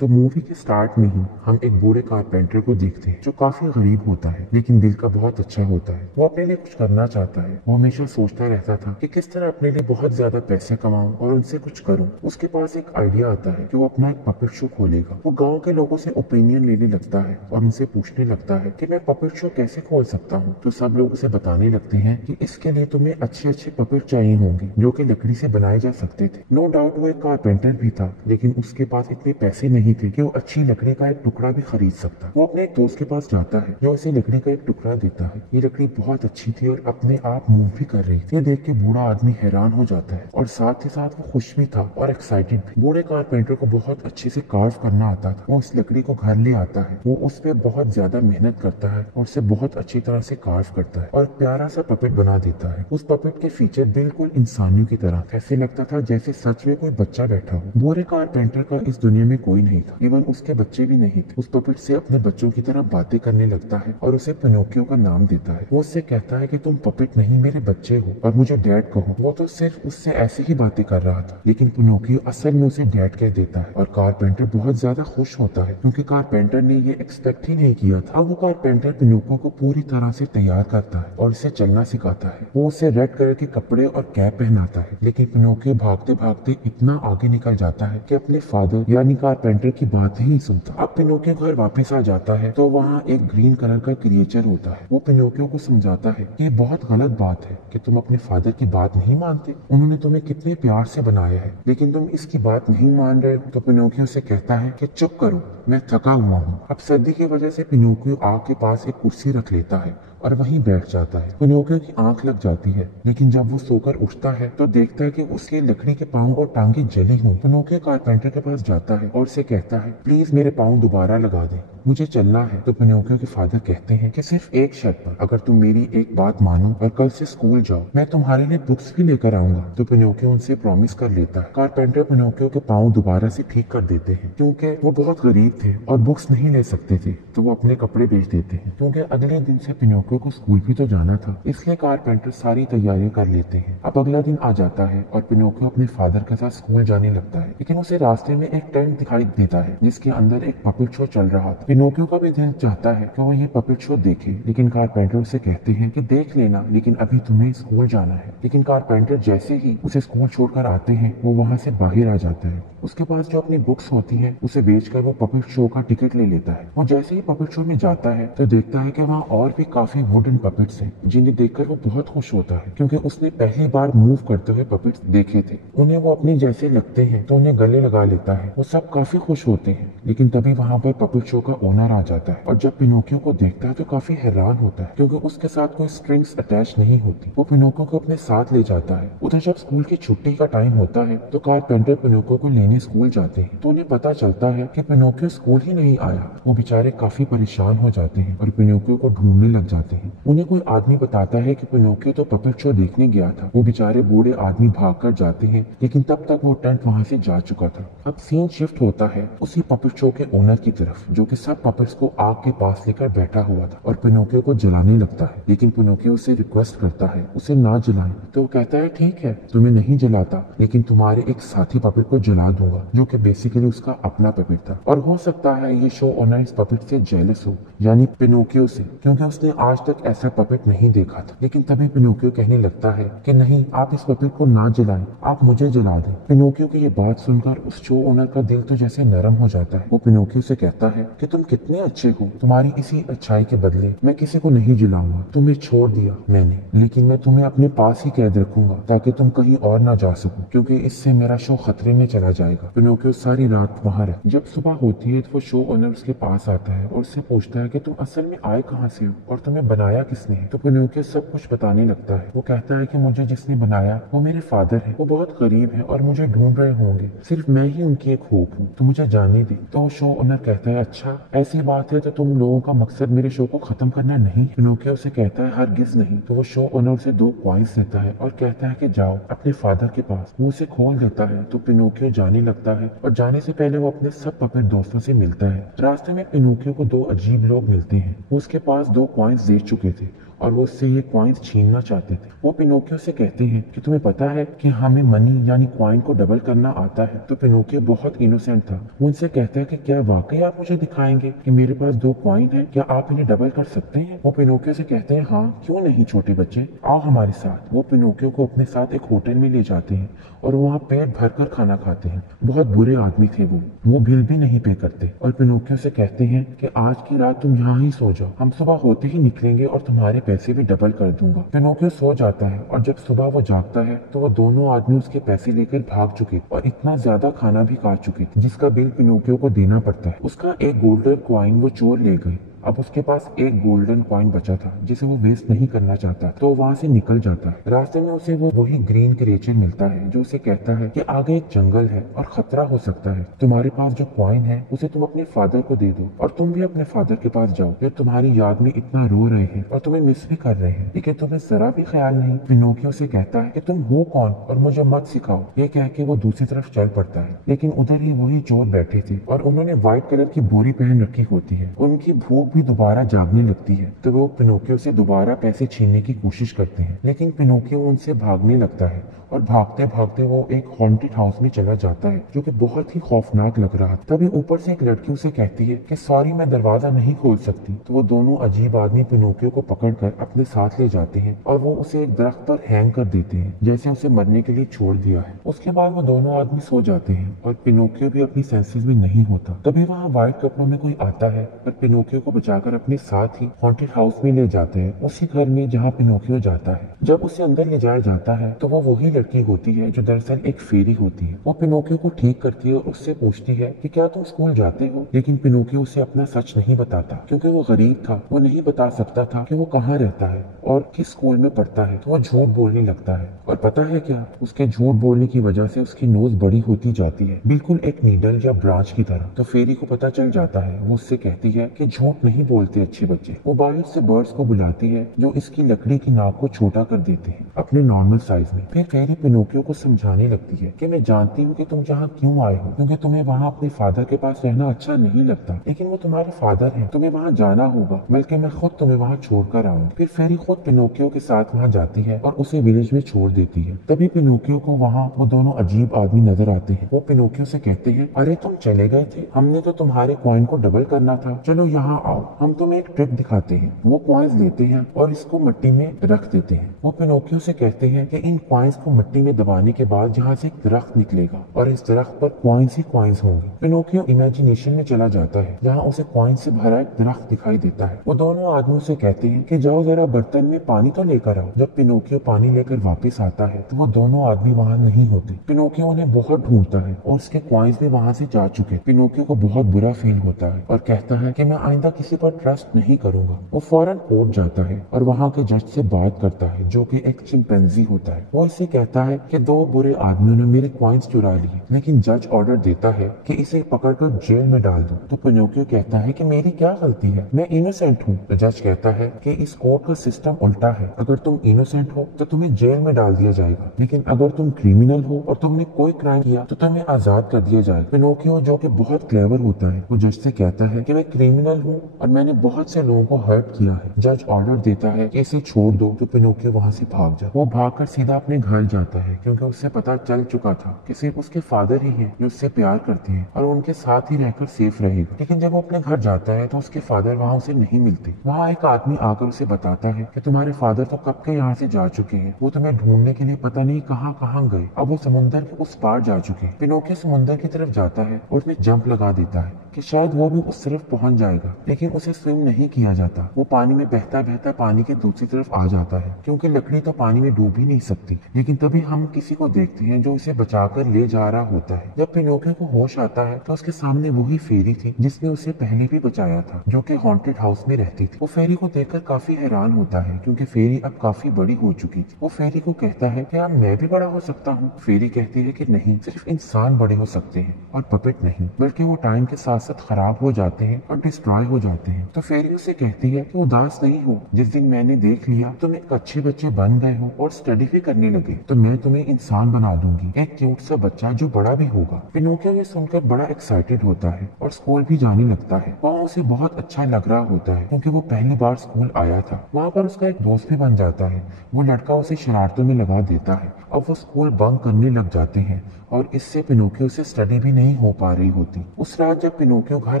तो मूवी के स्टार्ट में ही हम एक बूढ़े कारपेंटर को देखते हैं जो काफी गरीब होता है लेकिन दिल का बहुत अच्छा होता है। वो अपने लिए कुछ करना चाहता है। वो हमेशा सोचता रहता था कि किस तरह अपने लिए बहुत ज्यादा पैसे कमाऊं और उनसे कुछ करूं। उसके पास एक आइडिया आता है कि वो अपना एक पपेट शो खोलेगा। वो गाँव के लोगों से ओपिनियन लेने लगता है और उनसे पूछने लगता है कि मैं पपेट शो कैसे खोल सकता हूँ। तो सब लोग उसे बताने लगते हैं कि इसके लिए तुम्हें अच्छे अच्छे पपेट चाहिए होंगे जो कि लकड़ी से बनाए जा सकते थे। नो डाउट वो एक कारपेंटर भी था लेकिन उसके पास इतने पैसे नहीं थे कि वो अच्छी लकड़ी का एक टुकड़ा भी खरीद सकता। वो अपने एक दोस्त के पास जाता है जो उसे लकड़ी का एक टुकड़ा देता है। ये लकड़ी बहुत अच्छी थी और अपने आप मूव भी कर रही थी। ये देख के बूढ़ा आदमी हैरान हो जाता है और साथ ही साथ वो खुश भी था और एक्साइटेड भी। बूढ़े कारपेंटर को बहुत अच्छे से कार्व करना आता था। वो इस लकड़ी को घर ले आता है। वो उस पर बहुत ज्यादा मेहनत करता है और उसे बहुत अच्छी तरह से कार्व करता है और प्यारा सा पपेट बना देता है। उस पपेट के फीचर बिल्कुल इंसानियों की तरह ऐसे लगता था जैसे सच में कोई बच्चा बैठा हो। बूढ़े कारपेंटर का इस दुनिया में कोई नहीं था। इवन उसके बच्चे भी नहीं थे। उस पपेट से अपने बच्चों की तरह बातें करने लगता है और उसे पिनोकियो का नाम देता है। वो उससे कहता है कि तुम पपेट नहीं मेरे बच्चे हो और मुझे डैड कहो। वो तो सिर्फ उससे ऐसे ही बातें कर रहा था लेकिन पिनोकियो असल में उसे डैड कह देता है और कारपेंटर बहुत ज्यादा खुश होता है क्योंकि कारपेंटर ने ये एक्सपेक्ट ही नहीं किया था। अब वो कारपेंटर पिनोकियो को पूरी तरह से तैयार करता है और उसे चलना सिखाता है। वो उसे रेड कलर के कपड़े और कैप पहनाता है लेकिन पिनोकियो भागते भागते इतना आगे निकल जाता है कि अपने फादर यानी कारपेंटर की बात ही नहीं सुनता। अब पिनोकियो घर वापस आ जाता है तो वहाँ एक ग्रीन कलर का क्रिएचर होता है। वो पिनोकियो को समझाता है कि ये बहुत गलत बात है कि तुम अपने फादर की बात नहीं मानते। उन्होंने तुम्हें कितने प्यार से बनाया है लेकिन तुम इसकी बात नहीं मान रहे हो। तो पिनोकियो से कहता है कि चुप करो, मैं थका हुआ हूँ। अब सर्दी की वजह से पिनोकियो आग के पास एक कुर्सी रख लेता है और वहीं बैठ जाता है। पिनोकियो की आंख लग जाती है लेकिन जब वो सोकर उठता है तो देखता है कि उसके लकड़ी के पाँव और टांगे जली हुई। पिनोकियो कारपेंटर के पास जाता है और उसे कहता है प्लीज मेरे पाँव दोबारा लगा दे, मुझे चलना है। तो पिनोकियो के फादर कहते हैं कि सिर्फ एक शर्त पर, अगर तुम मेरी एक बात मानो और कल से स्कूल जाओ मैं तुम्हारे लिए बुक्स भी लेकर आऊंगा। तो पिनोकियो उनसे प्रॉमिस कर लेता है। कारपेंटर पिनोकियो के पाँव दोबारा से ठीक कर देते हैं क्योंकि वो बहुत गरीब थे और बुक्स नहीं ले सकते थे तो वो अपने कपड़े बेच देते हैं क्योंकि अगले दिन से पिनोकियो को स्कूल भी तो जाना था। इसलिए कारपेंटर सारी तैयारियां कर लेते हैं। अब अगला दिन आ जाता है और पिनोकियो अपने फादर के साथ स्कूल जाने लगता है लेकिन उसे रास्ते में एक टेंट दिखाई देता है जिसके अंदर एक पपेट शो चल रहा था। पिनोकियो का भी दिल चाहता है कि वो ये पपेट शो देखे लेकिन कारपेंटर उसे कहते हैं कि देख लेना लेकिन अभी तुम्हें स्कूल जाना है। लेकिन कारपेंटर जैसे ही उसे स्कूल छोड़कर आते हैं वो वहाँ से बाहर आ जाता है। उसके पास जो अपनी बुक्स होती है उसे बेचकर वो पपेट शो का टिकट ले लेता है। और जैसे ही पपेट शो में जाता है तो देखता है कि वहाँ और भी काफी वुडन पपेट्स हैं जिन्हें देखकर वो बहुत खुश होता है क्योंकि उसने पहली बार मूव करते हुए पपेट्स देखे थे। उन्हें वो अपने जैसे लगते हैं तो उन्हें गले लगा लेता है। वो सब काफी खुश होते हैं लेकिन तभी वहाँ पर पपेट शो का ओनर आ जाता है और जब पिनोकियो को देखता है तो काफी हैरान होता है क्योंकि उसके साथ कोई स्ट्रिंग्स अटैच नहीं होती। वो पिनोकियो को अपने साथ ले जाता है। उधर जब स्कूल की छुट्टी का टाइम होता है तो कारपेंटर पिनोकियो को लेने स्कूल जाते हैं तो उन्हें पता चलता है कि पिनोकियो स्कूल ही नहीं आया। वो बेचारे काफी परेशान हो जाते हैं और पिनोकियो को ढूंढने लग जाते हैं। उन्हें कोई आदमी बताता है कि पिनोकियो तो पपेट शो देखने गया था। वो बेचारे बूढ़े आदमी भागकर जाते हैं लेकिन तब तक वो टेंट वहाँ से जा चुका था। अब सीन शिफ्ट होता है उसी पपेट शो के ओनर की तरफ जो कि सब पपेट्स को आग के पास लेकर बैठा हुआ था और पिनोकियो को जलाने लगता है लेकिन पिनोकियो उसे रिक्वेस्ट करता है उसे ना जलाएं। तो वो कहता है ठीक है तुम्हें नहीं जलाता लेकिन तुम्हारे एक साथी पपेट को जला दूंगा जो कि बेसिकली उसका अपना पपेट था। और हो सकता है ये शो ओनर इस पपेट से जेलस हो यानी पिनोकियो से क्योंकि उसने आज तक ऐसा पपेट नहीं देखा था। लेकिन तभी पिनोकियो कहने लगता है कि नहीं आप इस पपेट को ना जलाएं, आप मुझे जला दें। पिनोकियो की ये बात सुनकर उस शो ओनर का दिल तो जैसे नरम हो जाता है। वो पिनोकियो से कहता है कि तुम कितने अच्छे हो, तुम्हारी इसी अच्छाई के बदले मैं किसी को नहीं जलाऊंगा। तुम्हें छोड़ दिया मैंने लेकिन मैं तुम्हें अपने पास ही कैद रखूंगा ताकि तुम कहीं और ना जा सको क्योंकि इससे मेरा शो खतरे में चला जाएगा। पिनोकियो सारी रात वहाँ रहे। जब सुबह होती है तो वो शो ओनर उसके पास आता है और उससे पूछता है कि तुम असल में आए कहाँ से हो और तुम्हें बनाया किसने है। तो पिनोकियो सब कुछ बताने लगता है। वो कहता है कि मुझे जिसने बनाया वो मेरे फादर है। वो बहुत गरीब है और मुझे ढूंढ रहे होंगे, सिर्फ मैं ही उनकी एक होप हूँ, तो मुझे जाने दे। तो वो शो ओनर कहता है अच्छा ऐसी बात है तो तुम लोगों का मकसद मेरे शो को खत्म करना नहीं। पिनोकियो उसे कहता है हरगिज नहीं। तो वो शो ओनर से 2 कॉइन्स देता है और कहता है कि जाओ अपने फादर के पास। वो उसे खोल देता है तो पिनोकियो जाने लगता है और जाने से पहले वो अपने सब पपेट दोस्तों से मिलता है। रास्ते में पिनोकियो को 2 अजीब लोग मिलते हैं। वो उसके पास 2 कॉइन्स दे चुके थे और वो उससे ये कॉइन्स छीनना चाहते थे। वो पिनोकियो से कहते हैं कि तुम्हें पता है कि हमें मनी यानी कॉइन को डबल करना आता है। तो पिनोकियो बहुत इनोसेंट था। वो उनसे कहता है कि क्या वाकई आप मुझे दिखाएंगे कि मेरे पास 2 कॉइन है, क्या आप इन्हें डबल कर सकते हैं? वो पिनोकियो से कहते हैं हाँ क्यों नहीं छोटे बच्चे, आओ हमारे साथ। वो पिनोकियो को अपने साथ एक होटल में ले जाते हैं और वहाँ पेट भरकर खाना खाते हैं। बहुत बुरे आदमी थे वो बिल भी नहीं पे करते और पिनोकियो से कहते हैं कि आज की रात तुम यहाँ ही सो जाओ, हम सुबह होते ही निकलेंगे और तुम्हारे पैसे भी डबल कर दूंगा। पिनोकियो सो जाता है और जब सुबह वो जागता है तो वो दोनों आदमी उसके पैसे लेकर भाग चुके और इतना ज्यादा खाना भी खा चुके जिसका बिल पिनोकियो को देना पड़ता है। उसका एक गोल्डन कॉइन वो चोर ले गए। अब उसके पास एक गोल्डन कॉइन बचा था जिसे वो वेस्ट नहीं करना चाहता, तो वहाँ से निकल जाता है। रास्ते में उसे वो वही ग्रीन क्रिएचर मिलता है जो उसे कहता है कि आगे एक जंगल है और खतरा हो सकता है। तुम्हारे पास जो कॉइन है उसे तुम अपने फादर को दे दो और तुम भी अपने फादर के पास जाओ जो तुम्हारी याद में इतना रो रहे हैं और तुम्हें मिस भी कर रहे हैं, लेकिन तुम्हें जरा भी ख्याल नहीं। पिनोकियो से कहता है कि तुम हो कौन और मुझे मत सिखाओ। ये कह के वो दूसरी तरफ चल पड़ता है, लेकिन उधर ही वही चोर बैठे थे और उन्होंने व्हाइट कलर की बोरी पहन रखी होती है। उनकी भूख भी दोबारा जागने लगती है, तो वो पिनोकियो से दोबारा पैसे छीनने की कोशिश करते हैं, लेकिन पिनोकियो उनसे भागने लगता है और भागते भागते वो एक हॉन्टेड हाउस में चला जाता है जो कि बहुत ही खौफनाक लग रहा था। तभी ऊपर से एक लड़की उसे कहती है कि सॉरी मैं दरवाजा नहीं खोल सकती। तो वो दोनों अजीब आदमी पिनोकियो को पकड़कर अपने साथ ले जाते हैं और वो उसे एक दरख्त पर हैंग कर देते हैं जैसे उसे मरने के लिए छोड़ दिया है। उसके बाद वो दोनों आदमी सो जाते हैं और पिनोकियो भी अपनी सेंसेस में नहीं होता। तभी वहाँ व्हाइट कपड़ों में कोई आता है और पिनोकियो को बचाकर अपने साथ ही हॉन्टेड हाउस में ले जाते हैं, उसी घर में जहाँ पिनोकियो जाता है। जब उसे अंदर ले जाया जाता है तो वो वही लड़की होती है जो दरअसल एक फेरी होती है। वो पिनोकियो को ठीक करती है और उससे पूछती है कि क्या तुम स्कूल जाते हो, लेकिन पिनोकियो उसे अपना सच नहीं बताता क्योंकि वो गरीब था। वो नहीं बता सकता था कि वो कहाँ रहता है और किस स्कूल में पढ़ता है, तो वो झूठ बोलने लगता है। और पता है क्या, उसके झूठ बोलने की वजह से उसकी नोज बड़ी होती जाती है, बिल्कुल एक नीडल या ब्रांच की तरह। तो फेरी को पता चल जाता है। वो उससे कहती है कि झूठ नहीं बोलते अच्छे बच्चे। वो बाहर से बर्ड्स को बुलाती है जो इसकी लकड़ी की नाक को छोटा कर देते हैं अपने नॉर्मल साइज में। फिर फेरी पिनोकियो को समझाने लगती है कि मैं जानती हूँ कि तुम यहाँ क्यों आए हो, क्योंकि तुम्हें वहाँ अपने फादर के पास रहना अच्छा नहीं लगता, लेकिन वो तुम्हारे फादर हैं, तुम्हें वहाँ जाना होगा, बल्कि मैं खुद तुम्हें वहाँ छोड़कर आऊंगी। फिर फेरी खुद पिनोकियो के साथ वहाँ जाती है और उसे विलेज में छोड़ देती है। तभी पिनोकियो को वहाँ वो दोनों अजीब आदमी नजर आते हैं। वो पिनोकियो से कहते हैं अरे तुम चले गए थे, हमने तो तुम्हारे कॉइन को डबल करना था, चलो यहाँ आओ हम तुम्हें एक ट्रिक दिखाते हैं। वो कॉइन्स लेते हैं और इसको मिट्टी में रख देते हैं। वो पिनोकियो से कहते हैं कि इन कॉइन्स को मिट्टी में दबाने के बाद यहाँ से एक दरख्त निकलेगा और इस दरख्त पर कॉइन्स ही कॉइन्स होंगे। पिनोकियो इमेजिनेशन में चला जाता है जहाँ उसे कॉइन्स से भरा एक दरख्त दिखाई देता है। वो दोनों आदमियों से कहते हैं कि जाओ जरा बर्तन में पानी तो लेकर आओ। जब पिनोकियो पानी लेकर वापस आता है तो वो दोनों आदमी वहाँ नहीं होते। पिनोकियो उन्हें बहुत ढूंढता है और उसके कॉइन्स भी वहाँ से जा चुके। पिनोकियो को बहुत बुरा फील होता है और कहता है कि मैं आइंदा किसी पर ट्रस्ट नहीं करूंगा। वो फौरन कोर्ट जाता है और वहाँ के जज से बात करता है जो कि एक चिंपैंजी होता है। वो इसे कहता है कि 2 बुरे आदमियों ने मेरे कॉइन्स चुरा लिए, लेकिन जज ऑर्डर देता है कि इसे पकड़कर जेल में डाल दो। तो पिनोकियो कहता है कि मेरी क्या गलती है, मैं इनोसेंट हूँ। तो जज कहता है कि इस कोर्ट का सिस्टम उल्टा है, अगर तुम इनोसेंट हो तो तुम्हें जेल में डाल दिया जाएगा, लेकिन अगर तुम क्रिमिनल हो और तुमने कोई क्राइम किया तो तुम्हें आजाद कर दिया जाएगा। पिनोकियो जो कि बहुत क्लेवर होता है वो जज से कहता है कि मैं क्रिमिनल हूँ और मैंने बहुत से लोगों को हर्ट किया है। जज ऑर्डर देता है कि इसे छोड़ दो। तो पिनोकियो वहाँ से भाग जाता है। वो भागकर सीधा अपने घर जाता है क्योंकि उससे पता चल चुका था कि सिर्फ उसके फादर ही हैं जो उससे प्यार करते हैं और उनके साथ ही रहकर सेफ रहेगा। लेकिन जब वो अपने घर जाता है तो उसके फादर वहाँ उसे नहीं मिलते। वहाँ एक आदमी आकर उसे बताता है कि तुम्हारे फादर तो कब के यहाँ से जा चुके हैं, वो तुम्हें ढूंढने के लिए पता नहीं कहाँ कहाँ गए, अब वो समुंदर के उस पार जा चुके हैं। पिनोकियो समुंदर की तरफ जाता है और उसमें जंप लगा देता है कि शायद वो भी उस तरफ पहुंच जाएगा, लेकिन उसे स्विम नहीं किया जाता। वो पानी में बहता बहता पानी के दूसरी तरफ आ जाता है क्योंकि लकड़ी तो पानी में डूब ही नहीं सकती। लेकिन तभी हम किसी को देखते हैं जो उसे बचाकर ले जा रहा होता है। जब पिनोकियो को होश आता है तो उसके सामने वही फेरी थी जिसने उसे पहले भी बचाया था, जो कि हॉन्टेड हाउस में रहती थी। वो फेरी को देखकर काफी हैरान होता है क्योंकि फेरी अब काफी बड़ी हो चुकी थी। वो फेरी को कहता है क्या मैं भी बड़ा हो सकता हूँ? फेरी कहती है कि नहीं, सिर्फ इंसान बड़े हो सकते हैं और पपेट नहीं, बल्कि वो टाइम के साथ साथ खराब हो जाते हैं और डिस्ट्रॉय हो जाते हैं। तो फेरी उसे कहती है कि उदास नहीं हो, जिस दिन मैंने देख लिया तुम एक अच्छे बच्चे बन गए हो और स्टडी भी करने लगे तो मैं तुम्हें इंसान बना दूंगी, एक क्यूट सा बच्चा जो बड़ा भी होगा। पिनोकियो ये सुनकर बड़ा एक्साइटेड होता है और स्कूल भी जाने लगता है। वहाँ उसे बहुत अच्छा लग रहा होता है क्योंकि वो पहली बार स्कूल आया था। वहाँ पर उसका एक दोस्त भी बन जाता है। वो लड़का उसे शरारतों में लगा देता है। अब वो स्कूल बंक करने लग जाते हैं और इससे पिनोकियो से स्टडी भी नहीं हो पा रही होती। उस रात जब पिनोकियो घर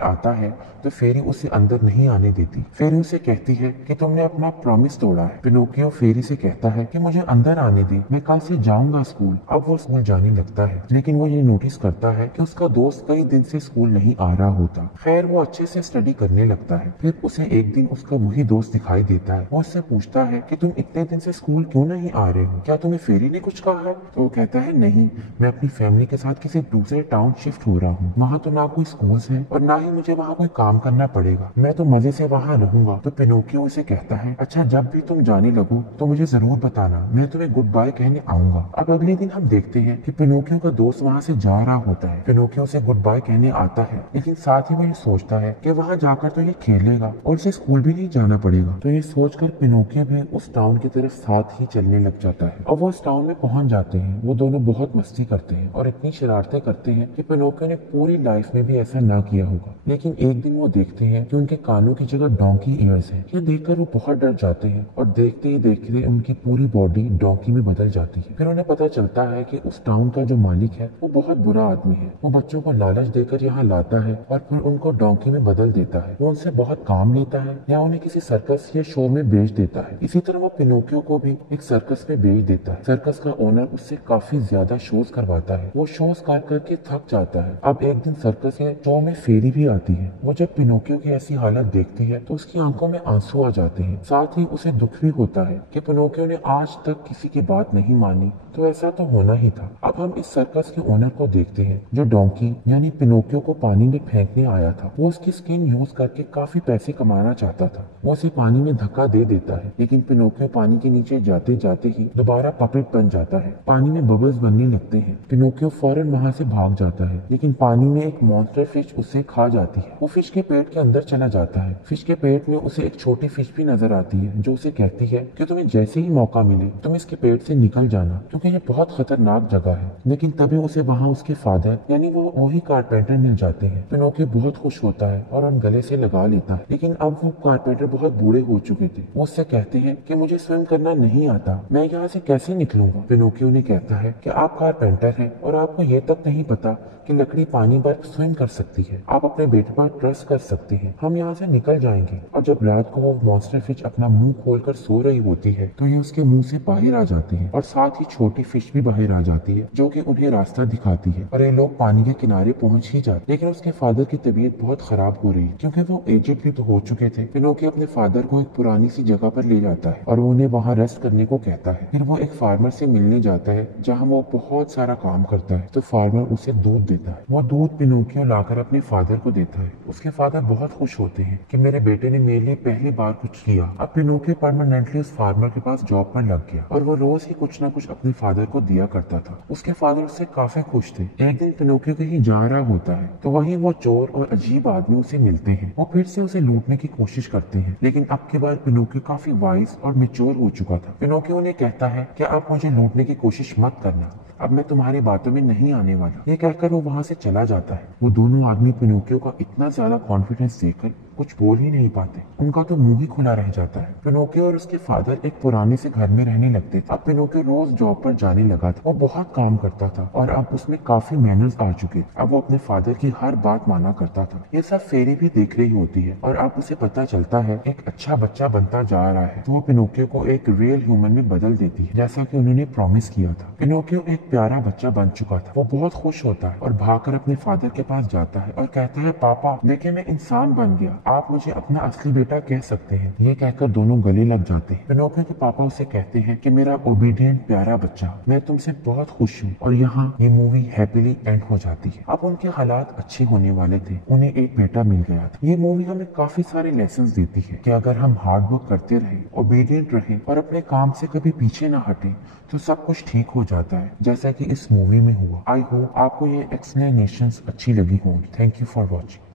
आता है तो फेरी उसे अंदर नहीं आने देती। फेरी उसे कहती है कि तुमने अपना प्रॉमिस तोड़ा है। पिनोकियो फेरी से कहता है कि मुझे अंदर आने दे, मैं कल से जाऊंगा स्कूल। अब वो स्कूल जाने लगता है, लेकिन वो ये नोटिस करता है कि उसका दोस्त कई दिन से स्कूल नहीं आ रहा होता। खैर वो अच्छे से स्टडी करने लगता है। फिर उसे एक दिन उसका वही दोस्त दिखाई देता है। वो उससे पूछता है कि तुम इतने दिन से स्कूल क्यों नहीं आ रहे हो, क्या तुम्हें फेरी ने कुछ कहा है? तो वो कहता है नहीं, मैं अपनी फैमिली के साथ किसी दूसरे टाउन शिफ्ट हो रहा हूँ। वहाँ तो ना कोई स्कूल्स है और ना ही मुझे वहाँ कोई काम करना पड़ेगा, मैं तो मजे से वहाँ रहूंगा। तो पिनोकियो उसे कहता है अच्छा जब भी तुम जाने लगो तो मुझे जरूर बताना, मैं तुम्हें गुड बाय कहने आऊंगा। अब अगले दिन हम देखते हैं कि पिनोकियो का दोस्त वहाँ से जा रहा होता है। पिनोकियो उसे गुड बाय कहने आता है, लेकिन साथ ही वो ये सोचता है कि वहाँ जाकर तो ये खेलेगा और उसे स्कूल भी नहीं जाना पड़ेगा। तो ये सोचकर पिनोकियो भी उस टाउन की तरफ साथ ही चलने लग जाता है। और वो उस टाउन में पहुंच जाते हैं। वो दोनों बहुत मस्ती करते हैं और इतनी शरारतें करते हैं कि पिनोकियो ने पूरी लाइफ में भी ऐसा ना किया होगा। लेकिन एक दिन वो देखते हैं कि उनके कानों की जगह डोंकी ईयर्स हैं। ये देखकर वो बहुत डर जाते हैं और देखते ही देखते उनकी पूरी बॉडी डोंकी में बदल जाती है। फिर उन्हें पता चलता है कि उस टाउन का जो मालिक है वो बहुत बुरा आदमी है। वो बच्चों को लालच देकर यहाँ लाता है और फिर उनको डोंकी में बदल देता है। वो उनसे बहुत काम लेता है या उन्हें किसी सर्कस या शो में बेच देता है। इसी तरह वो पिनोकियो को भी एक सर्कस में बेच देता है। सर्कस का ओनर उससे काफी ज्यादा शोज करवाता है। वो शोज कर करके थक जाता है। अब एक दिन सर्कस के शो में फेरी भी आती है। वो जब पिनोकियो की ऐसी हालत देखती है तो उसकी आंखों में आंसू आ जाते हैं। साथ ही उसे दुख भी होता है कि पिनोकियो ने आज तक किसी की बात नहीं मानी, तो ऐसा तो होना ही था। अब हम इस सर्कस के ओनर को देखते हैं जो डोंकी यानी पिनोकियो को पानी में फेंकने आया था। वो उसकी स्किन यूज करके काफी पैसे कमाना चाहता था। वो उसे पानी में धक्का दे देता है, लेकिन पिनोकियो पानी के नीचे जाते जाते ही दोबारा पपेट बन जाता है। पानी में बबल्स बनने लगते हैं। पिनोकियो फौरन वहाँ से भाग जाता है, लेकिन पानी में एक मॉन्स्टर फिश उसे खा जाती है। वो फिश के पेट के अंदर चला जाता है। फिश के पेट में उसे एक छोटी फिश भी नजर आती है जो उसे कहती है कि तुम्हें जैसे ही मौका मिले तुम इसके पेट से निकल जाना, क्योंकि ये बहुत खतरनाक जगह है। लेकिन तभी उसे वहाँ उसके फादर यानी वो वही कारपेंटर मिल जाते हैं। पिनोकियो बहुत खुश होता है और उन गले से लगा लेता है, लेकिन अब वो कारपेंटर बहुत बूढ़े हो चुके थे। वो उससे कहते हैं कि मुझे स्विम करना नहीं आता, मैं यहाँ से कैसे निकलूंगा? पिनोकियो ने कहता है कि आप कारपेंटर हैं और आपको ये तक नहीं पता कि लकड़ी पानी पर स्विम कर सकती है। आप अपने बेटे पर ट्रस्ट कर सकते हैं, हम यहाँ से निकल जाएंगे। और जब रात को वो मॉन्स्टर फिश अपना मुंह खोलकर सो रही होती है तो ये उसके मुंह से बाहर आ जाती है और साथ ही छोटी फिश भी बाहर आ जाती है जो कि उन्हें रास्ता दिखाती है और ये लोग पानी के किनारे पहुंच ही जाते। लेकिन उसके फादर की तबीयत बहुत खराब हो रही है क्योंकि वो एजेड भी तो हो चुके थे। पिनोकियो अपने फादर को एक पुरानी सी जगह पर ले जाता है और वो उन्हें वहाँ रेस्ट करने को कहता है। फिर वो एक फार्मर से मिलने जाता है जहाँ वो बहुत सारा काम करता है। तो फार्मर उसे दूध देता है। वो दूध पिनोकियो लाकर अपने फादर को देता है। उसके फादर बहुत खुश होते हैं कि मेरे बेटे ने मेरे लिए पहली बार कुछ किया। अब पिनोकियो परमानेंटली उस फार्मर के पास जॉब पर लग गया और वो रोज ही कुछ ना कुछ अपने फादर को दिया करता था। उसके फादर उससे काफी खुश थे। एक दिन पिनोकियो कहीं जा रहा होता है तो वहीं वो चोर और अजीब आदमी उसे मिलते हैं। वो फिर से उसे लूटने की कोशिश करते हैं, लेकिन अब की बार पिनोकियो काफी वाइज और मैच्योर हो चुका था। पिनोकियो ने कहता है कि आप मुझे लूटने की कोशिश मत करना, अब मैं तुम्हारी बातों में नहीं आने वाला। ये कहकर वो वहाँ से चला जाता है। वो दोनों आदमी पिनोकियो का इतना ज्यादा कॉन्फिडेंस देखकर कुछ बोल ही नहीं पाते। उनका तो मुंह ही खुला रह जाता है। पिनोकियो और उसके फादर एक पुराने से घर में रहने लगते थे। अब पिनोकियो रोज जॉब पर जाने लगा था। वो बहुत काम करता था और अब उसमें काफी मैनर्स आ चुके थे। अब वो अपने फादर की हर बात माना करता था। ये सब फेरी भी देख रही होती है और अब उसे पता चलता है एक अच्छा बच्चा बनता जा रहा है। तो वो पिनोकियो को एक रियल ह्यूमन में बदल देती है जैसा कि उन्होंने प्रॉमिस किया था। पिनोकियो एक प्यारा बच्चा बन चुका था। वो बहुत खुश होता है और भागकर अपने फादर के पास जाता है और कहता है पापा देखिए मैं इंसान बन गया, आप मुझे अपना असली बेटा कह सकते हैं। ये कहकर दोनों गले लग जाते हैं। पिनोकियो के पापा उसे कहते हैं कि मेरा ओबीडियंट प्यारा बच्चा, मैं तुमसे बहुत खुश हूँ। और यहाँ ये मूवी हैप्पीली एंड हो जाती है। अब उनके हालात अच्छे होने वाले थे, उन्हें एक बेटा मिल गया था। ये मूवी हमें काफी सारे लेसन देती है कि अगर हम हार्ड वर्क करते रहे, ओबीडियंट रहे और अपने काम से कभी पीछे ना हटे तो सब कुछ ठीक हो जाता है, जैसा कि इस मूवी में हुआ। आई होप आपको ये एक्सप्लेनेशंस अच्छी लगी होंगी। Thank you for watching.